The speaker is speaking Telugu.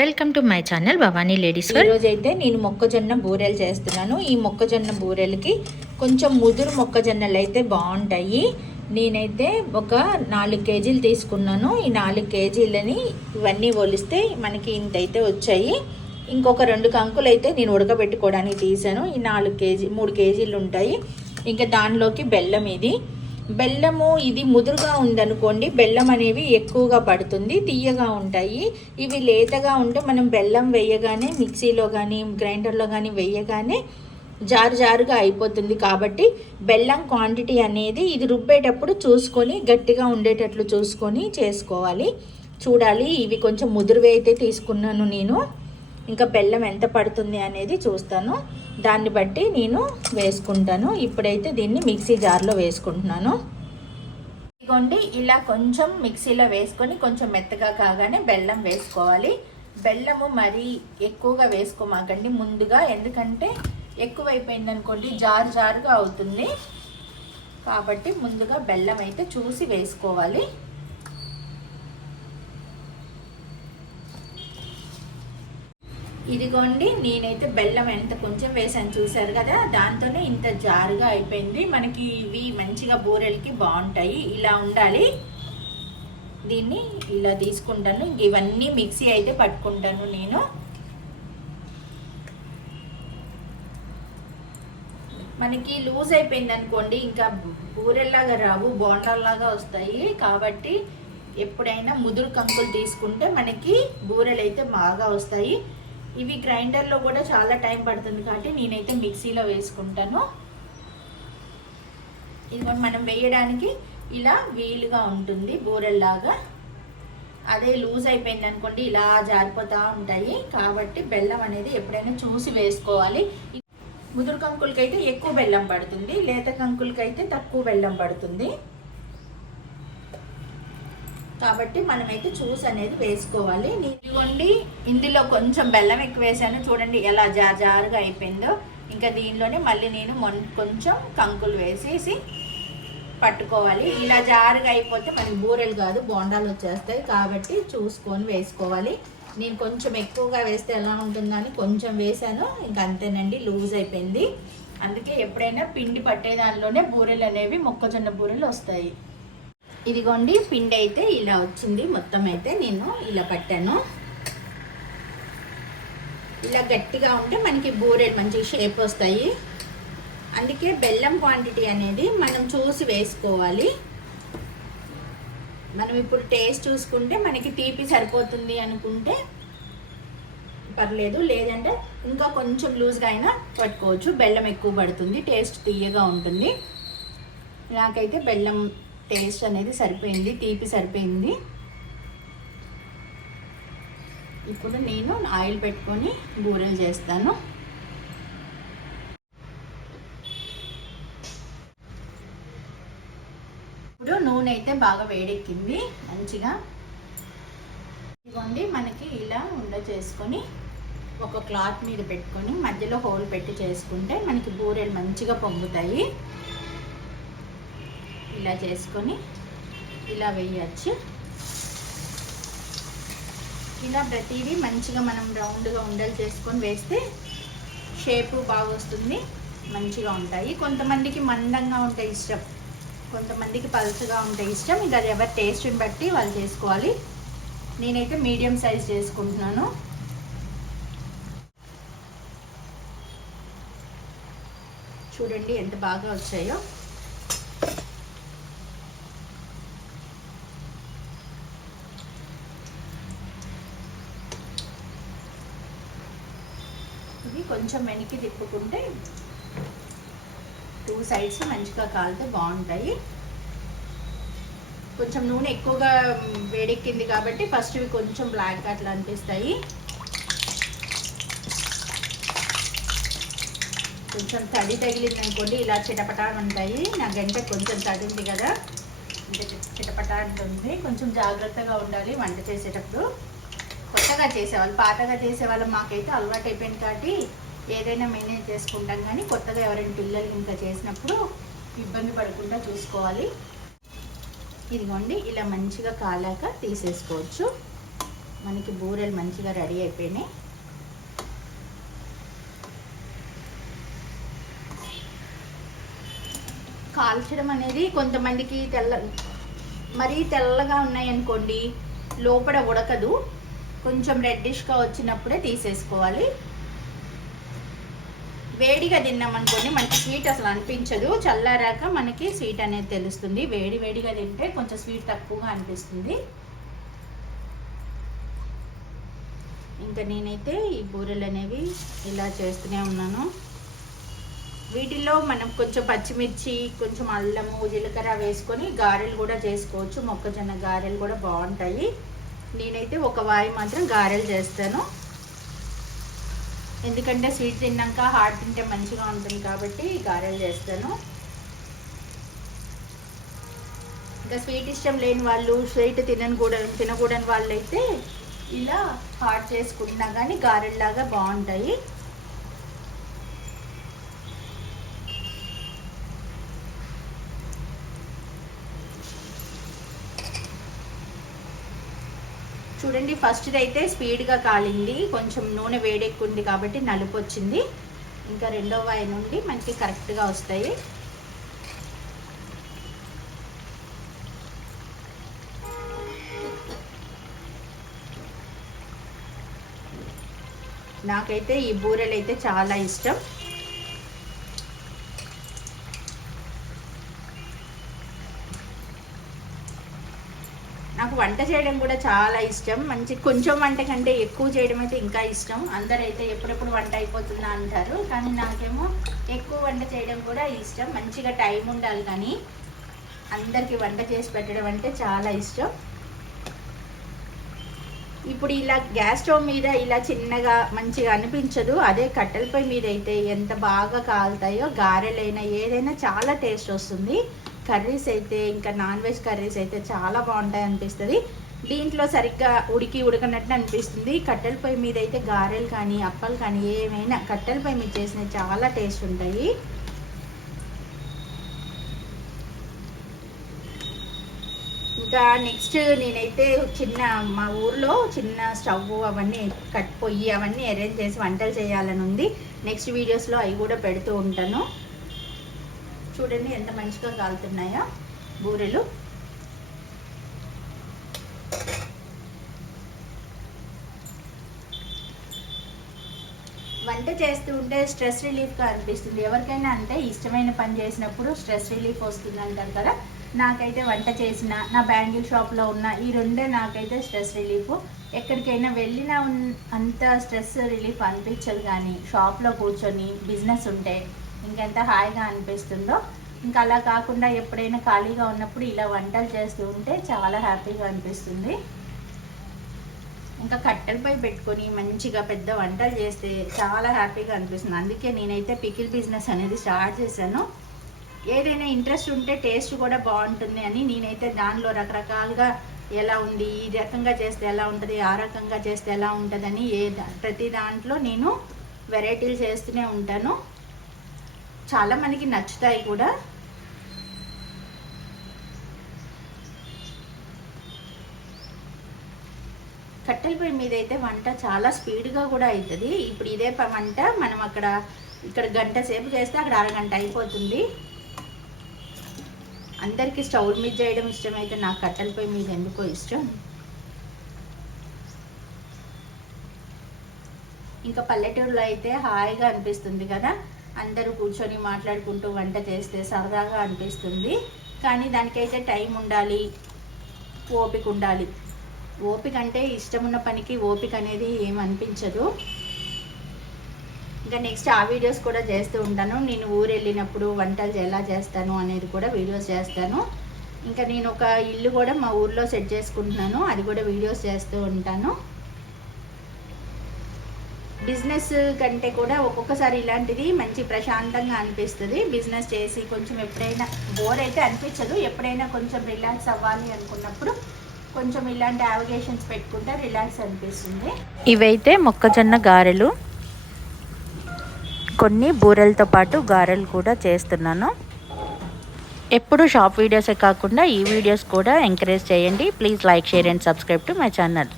Welcome to my channel Bhavani ladies ఈ రోజు అయితే నేను మొక్కజొన్న బూరెలు చేస్తున్నాను. ఈ మొక్కజొన్న బూరెలకి కొంచెం ముదురు మొక్కజొన్నలు అయితే బాగుంటాయి. నేనైతే ఒక నాలుగు కేజీలు తీసుకున్నాను. ఈ నాలుగు కేజీలని ఇవన్నీ పోలిస్తే మనకి ఇంత అయితే వచ్చాయి. ఇంకొక రెండు కంకులు అయితే నేను ఉడకబెట్టుకోవడానికి తీసాను. ఈ నాలుగు కేజీ మూడు కేజీలు ఉంటాయి. ఇంకా దానిలోకి బెల్లం ఇది. బెల్లము ఇది ముదురుగా ఉందనుకోండి బెల్లం అనేవి ఎక్కువగా పడుతుంది తీయగా ఉంటాయి. ఇవి లేతగా ఉంటే మనం బెల్లం వేయగానే మిక్సీలో కానీ గ్రైండర్లో కానీ వేయగానే జారు జారుగా అయిపోతుంది కాబట్టి బెల్లం క్వాంటిటీ అనేది ఇది రుబ్బేటప్పుడు చూసుకొని గట్టిగా ఉండేటట్లు చూసుకొని చేసుకోవాలి. చూడాలి ఇవి కొంచెం ముదురువి అయితే తీసుకున్నాను నేను. ఇంకా బెల్లం ఎంత పడుతుంది అనేది చూస్తాను. దాన్ని బట్టి నేను వేసుకుంటాను. ఇప్పుడైతే దీన్ని మిక్సీ జార్లో వేసుకుంటున్నాను. ఇదిగోండి ఇలా కొంచెం మిక్సీలో వేసుకొని కొంచెం మెత్తగా కాగానే బెల్లం వేసుకోవాలి. బెల్లము మరీ ఎక్కువగా వేసుకోమాకండి ముందుగా ఎందుకంటే ఎక్కువైపోయింది అనుకోండి జారు జారుగా అవుతుంది. కాబట్టి ముందుగా బెల్లం అయితే చూసి వేసుకోవాలి. ఇదిగోండి నేనైతే బెల్లం ఎంత కొంచెం వేసాను చూసారు కదా దాంతోనే ఇంత జారుగా అయిపోయింది. మనకి ఇవి మంచిగా బూరెలకి బాగుంటాయి. ఇలా ఉండాలి. దీన్ని ఇలా తీసుకుంటాను. ఇవన్నీ మిక్సీ అయితే పట్టుకుంటాను నేను. మనకి లూజ్ అయిపోయింది అనుకోండి ఇంకా బూరెల్లాగా రావు బోండాల్లాగా వస్తాయి. కాబట్టి ఎప్పుడైనా ముదురు కంకులు తీసుకుంటే మనకి బూరెలు అయితే బాగా వస్తాయి. ఇవి గ్రైండర్లో కూడా చాలా టైం పడుతుంది కాబట్టి నేనైతే మిక్సీలో వేసుకుంటాను. ఇదిగోండి మనం వేయడానికి ఇలా వీలుగా ఉంటుంది బూరెల్లాగా. అదే లూజ్ అయిపోయింది అనుకోండి ఇలా జారిపోతూ ఉంటాయి. కాబట్టి బెల్లం అనేది ఎప్పుడైనా చూసి వేసుకోవాలి. ముదురు కంకులకైతే ఎక్కువ బెల్లం పడుతుంది లేత కంకులకైతే తక్కువ బెల్లం పడుతుంది. కాబట్టి మనమైతే జ్యూస్ అనేది వేసుకోవాలి. ఇదిగోండి ఇందులో కొంచెం బెల్లం ఎక్కువ వేసాను. చూడండి ఎలా జార్ జారుగా అయిపోయిందో. ఇంకా దీనిలోనే మళ్ళీ నేను మొన్ కొంచెం కంకులు వేసేసి పట్టుకోవాలి. ఇలా జారుగా అయిపోతే మనకి బూరెలు కాదు బోండాలు వచ్చేస్తాయి. కాబట్టి చూసుకొని వేసుకోవాలి. నేను కొంచెం ఎక్కువగా వేస్తే ఎలా ఉంటుందని కొంచెం వేసాను. ఇంకా అంతేనండి లూజ్ అయిపోయింది. అందుకే ఎప్పుడైనా పిండి పట్టే దానిలోనే బూరెలు అనేవి మొక్కజొన్న బూరెలు వస్తాయి. ఇదిగోండి పిండి అయితే ఇలా వచ్చింది. మొత్తం అయితే నేను ఇలా పట్టాను ఇలా గట్టిగా ఉంటే మనకి బూరెలు మంచి షేప్ వస్తాయి. అందుకే బెల్లం క్వాంటిటీ అనేది మనం చూసి వేసుకోవాలి. మనం ఇప్పుడు టేస్ట్ చూసుకుంటే మనకి తీపి సరిపోతుంది అనుకుంటే పర్లేదు. లేదంటే ఇంకా కొంచెం లూజ్గా అయినా పట్టుకోవచ్చు. బెల్లం ఎక్కువ పడుతుంది. టేస్ట్ తీయగా ఉంటుంది. నాకైతే బెల్లం టేస్ట్ అనేది సరిపోయింది తీపి సరిపోయింది. ఇప్పుడు నేను ఆయిల్ పెట్టుకొని బూరెలు చేస్తాను. ఇప్పుడు నూనె అయితే బాగా వేడెక్కింది మంచిగా. ఇదిగోండి మనకి ఇలా ఉండ చేసుకొని ఒక క్లాత్ మీద పెట్టుకొని మధ్యలో హోల్ పెట్టి చేసుకుంటే మనకి బూరెలు మంచిగా పొంగుతాయి. ఇలా చేసుకొని ఇలా వేయచ్చు. ఇలా ప్రతిదీ మంచిగా మనం రౌండ్గా ఉండలు చేసుకొని వేస్తే షేపు బాగా వస్తుంది మంచిగా ఉంటాయి. కొంతమందికి మందంగా ఉంటే ఇష్టం కొంతమందికి పలుచగా ఉంటే ఇష్టం. ఇంకా అది ఎవరి టేస్ట్ని బట్టి వాళ్ళు చేసుకోవాలి. నేనైతే మీడియం సైజ్ చేసుకుంటున్నాను. చూడండి ఎంత బాగా వచ్చాయో ఇది కొంచెం వెనక్కి తిప్పుకుంటే టూ సైడ్స్ మంచిగా కాలితే బాగుంటాయి. కొంచెం నూనె ఎక్కువగా వేడెక్కింది కాబట్టి ఫస్ట్ ఇవి కొంచెం బ్లాక్ అట్లా అనిపిస్తాయి. కొంచెం తడి తగిలింది అనుకోండి ఇలా చిటపటా ఉంటాయి. నా గంట కొంచెం తడి ఉంది కదా అంటే చిటపటా ఉంటుంది కొంచెం జాగ్రత్తగా ఉండాలి వంట చేసేటప్పుడు. కొత్తగా చేసేవాళ్ళు పాతగా చేసేవాళ్ళు మాకైతే అలవాటు అయిపోయింది కాబట్టి ఏదైనా మేనేజ్ చేసుకుంటాం కానీ కొత్తగా ఎవరైనా పిల్లలు ఇంకా చేసినప్పుడు ఇబ్బంది పడకుండా చూసుకోవాలి. ఇదిగోండి ఇలా మంచిగా కాలాక తీసేసుకోవచ్చు. మనకి బూరెలు మంచిగా రెడీ అయిపోయినాయి. కాల్చడం అనేది కొంతమందికి తెల్ల మరీ తెల్లగా ఉన్నాయనుకోండి లోపల ఉడకదు. కొంచెం రెడ్డిష్గా వచ్చినప్పుడే తీసేసుకోవాలి. వేడిగా తిన్నామనుకోండి మనకి స్వీట్ అసలు అనిపించదు. చల్లారాక మనకి స్వీట్ అనేది తెలుస్తుంది. వేడి వేడిగా తింటే కొంచెం స్వీట్ తక్కువగా అనిపిస్తుంది. ఇంకా నేనైతే ఈ బూరెలు అనేవి ఇలా చేస్తూనే ఉన్నాను. వీటిల్లో మనం కొంచెం పచ్చిమిర్చి కొంచెం అల్లము జీలకర్ర వేసుకొని గారెలు కూడా చేసుకోవచ్చు. మొక్కజొన్న గారెలు కూడా బాగుంటాయి. నేనైతే ఒక వాయి మాత్రం గారెలు చేస్తాను. ఎందుకంటే స్వీట్ తిన్నాక హార్ట్ తింటే మంచిగా ఉంటుంది కాబట్టి గారెలు చేస్తాను. ఇంకా స్వీట్ ఇష్టం లేని వాళ్ళు స్వీట్ తినని కూడా తినకూడని వాళ్ళు అయితే ఇలా హాట్ చేసుకుంటున్నా కానీ గారెల్లాగా బాగుంటాయి. చూడండి ఫస్ట్ అయితే స్పీడ్గా కాలింది. కొంచెం నూనె వేడెక్కుంది కాబట్టి నలుపు వచ్చింది ఇంకా రెండవ వాయి నుండి మనకి కరెక్ట్గా వస్తాయి. నాకైతే ఈ బూరెలు అయితే చాలా ఇష్టం. నాకు వంట చేయడం కూడా చాలా ఇష్టం. మంచి కొంచెం వంట కంటే ఎక్కువ చేయడం అయితే ఇంకా ఇష్టం. అందరైతే ఎప్పుడెప్పుడు వంట అయిపోతుందా అంటారు. కానీ నాకేమో ఎక్కువ వంట చేయడం కూడా ఇష్టం. మంచిగా టైం ఉండాలి కానీ అందరికీ వంట చేసి పెట్టడం అంటే చాలా ఇష్టం. ఇప్పుడు ఇలా గ్యాస్ స్టవ్ మీద ఇలా చిన్నగా మంచిగా అనిపించదు. అదే కట్టెలపై మీద అయితే ఎంత బాగా కాలుతాయో గారెలైనా ఏదైనా చాలా టేస్ట్ వస్తుంది. కర్రీస్ అయితే ఇంకా నాన్ వెజ్ కర్రీస్ అయితే చాలా బాగుంటాయి అనిపిస్తుంది. దీంట్లో సరిగ్గా ఉడికి ఉడకనట్టు అనిపిస్తుంది. కట్టెల పొయ్యి మీద అయితే గారెలు కానీ అప్పలు కానీ ఏమైనా కట్టెల పొయ్యి మీద చేసినవి చాలా టేస్ట్ ఉంటాయి. ఇంకా నెక్స్ట్ నేనైతే చిన్న మా ఊర్లో చిన్న స్టవ్ అవన్నీ కట్ పొయ్యి అవన్నీ అరేంజ్ చేసి వంటలు చేయాలని ఉంది. నెక్స్ట్ వీడియోస్లో అవి కూడా పెడుతూ ఉంటాను. చూడండి ఎంత మంచిగా కాలుతున్నాయో బూరెలు. వంట చేస్తూ ఉంటే స్ట్రెస్ రిలీఫ్గా అనిపిస్తుంది. ఎవరికైనా అంటే ఇష్టమైన పని చేసినప్పుడు స్ట్రెస్ రిలీఫ్ వస్తుంది అంటారు కదా. నాకైతే వంట చేసిన నా బ్యాంగిల్ షాప్లో ఉన్న ఈ రెండే నాకైతే స్ట్రెస్ రిలీఫ్. ఎక్కడికైనా వెళ్ళినా అంత స్ట్రెస్ రిలీఫ్ అనిపించదు కానీ షాప్లో కూర్చొని బిజినెస్ ఉంటే ఇంకెంత హాయిగా అనిపిస్తుందో. ఇంకా అలా కాకుండా ఎప్పుడైనా ఖాళీగా ఉన్నప్పుడు ఇలా వంటలు చేస్తూ ఉంటే చాలా హ్యాపీగా అనిపిస్తుంది. ఇంకా కట్టెలపై పెట్టుకొని మంచిగా పెద్ద వంటలు చేస్తే చాలా హ్యాపీగా అనిపిస్తుంది. అందుకే నేనైతే పికిల్ బిజినెస్ అనేది స్టార్ట్ చేశాను. ఏదైనా ఇంట్రెస్ట్ ఉంటే టేస్ట్ కూడా బాగుంటుంది అని నేనైతే దానిలో రకరకాలుగా ఎలా ఉంది ఈ రకంగా చేస్తే ఎలా ఉంటుంది ఆ రకంగా చేస్తే ఎలా ఉంటుందని ఏ ప్రతి దాంట్లో నేను వెరైటీలు చేస్తూనే ఉంటాను. చాలా మనకి నచ్చుతాయి కూడా. కట్టెల పొయ్యి మీద అయితే వంట చాలా స్పీడ్గా కూడా అవుతుంది ఇప్పుడు ఇదే వంట మనం అక్కడ ఇక్కడ గంట సేపు చేస్తే అక్కడ అరగంట అయిపోతుంది. అందరికీ స్టవ్ మీద చేయడం ఇష్టమైతే నాకు కట్టెల పొయ్యి మీద ఎందుకో ఇష్టం. ఇంకా పల్లెటూరులో అయితే హాయిగా అనిపిస్తుంది కదా. అందరూ కూర్చొని మాట్లాడుకుంటూ వంట చేస్తే సరదాగా అనిపిస్తుంది. కానీ దానికైతే టైం ఉండాలి. ఓపిక ఉండాలి. ఓపిక అంటే ఇష్టం ఉన్న పనికి ఓపిక అనేది ఏమనిపించదు ఇంకా నెక్స్ట్ ఆ వీడియోస్ కూడా చేస్తూ ఉంటాను. నేను ఊరు వెళ్ళినప్పుడు వంటలు ఎలా చేస్తాను అనేది కూడా వీడియోస్ చేస్తాను. ఇంకా నేను ఒక ఇల్లు కూడా మా ఊర్లో సెట్ చేసుకుంటున్నాను. అది కూడా వీడియోస్ చేస్తూ ఉంటాను. బిజినెస్ కంటే కూడా ఒక్కొక్కసారి ఇలాంటిది మంచి ప్రశాంతంగా అనిపిస్తుంది. బిజినెస్ చేసి కొంచెం ఎప్పుడైనా బోర్ అయితే అనిపించదు. ఎప్పుడైనా కొంచెం రిలాక్స్ అవ్వాలి అనుకున్నప్పుడు కొంచెం ఇలాంటి యావిగేషన్స్ పెట్టుకుంటే రిలాక్స్ అనిపిస్తుంది. ఇవైతే మొక్కజొన్న గారెలు. కొన్ని బూరెలతో పాటు గారెలు కూడా చేస్తున్నాను. ఎప్పుడు షాప్ వీడియోసే కాకుండా ఈ వీడియోస్ కూడా ఎంకరేజ్ చేయండి. Please like share and subscribe to my channel